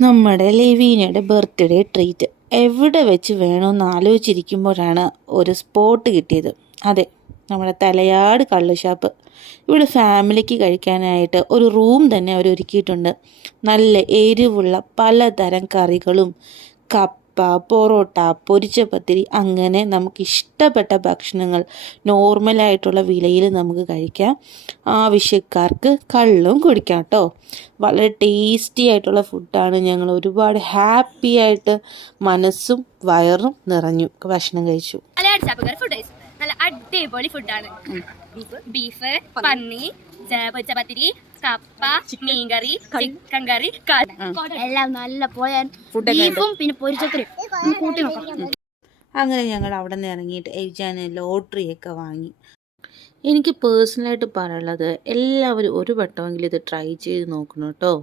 നമ്മുടെ ലെവീനയുടെ birthday treat എവിടെ വെച്ച് വേണമെന്ന് ആലോചിച്ചിരിക്കുമ്പോഴാണ് ഒരു സ്പോട്ട് കിട്ടിയത്. അതെ, നമ്മുടെ തലയാട് കള്ളുഷാപ്പ്. ഇവിടെ ഫാമിലിക്ക് കഴിക്കാനായിട്ട് ഒരു റൂം തന്നെ അവർ ഒരുക്കിയിട്ടുണ്ട്. നല്ല എരിവുള്ള പലതരം കറികളും കപ്പ, പൊറോട്ട, പൊരിച്ച പത്തിരി, അങ്ങനെ നമുക്ക് ഇഷ്ടപ്പെട്ട ഭക്ഷണങ്ങൾ നോർമലായിട്ടുള്ള വിലയിൽ നമുക്ക് കഴിക്കാം. ആവശ്യക്കാർക്ക് കള്ളും കുടിക്കാം കേട്ടോ. വളരെ ടേസ്റ്റി ആയിട്ടുള്ള ഫുഡാണ്. ഞങ്ങൾ ഒരുപാട് ഹാപ്പി ആയിട്ട് മനസ്സും വയറും നിറഞ്ഞു ഭക്ഷണം കഴിച്ചു. നല്ല അടിപൊളി ഫുഡാണ്. ബീഫ്, പന്നി, പത്തിരി, കപ്പ, മീൻകറി, ചിക്കൻ കറി, എല്ലാം നല്ല ബീഫും പിന്നെ പൊരിച്ചത്തിരി കൂട്ടി നോക്കാം. അങ്ങനെ ഞങ്ങൾ അവിടെ നിന്ന് ഇറങ്ങിയിട്ട് എവിജാന് ലോട്ടറിയൊക്കെ വാങ്ങി. എനിക്ക് പേഴ്സണലായിട്ട് പറയാനുള്ളത്, എല്ലാവരും ഒരു വട്ടമെങ്കിലും ഇത് ട്രൈ ചെയ്ത് നോക്കണം കേട്ടോ.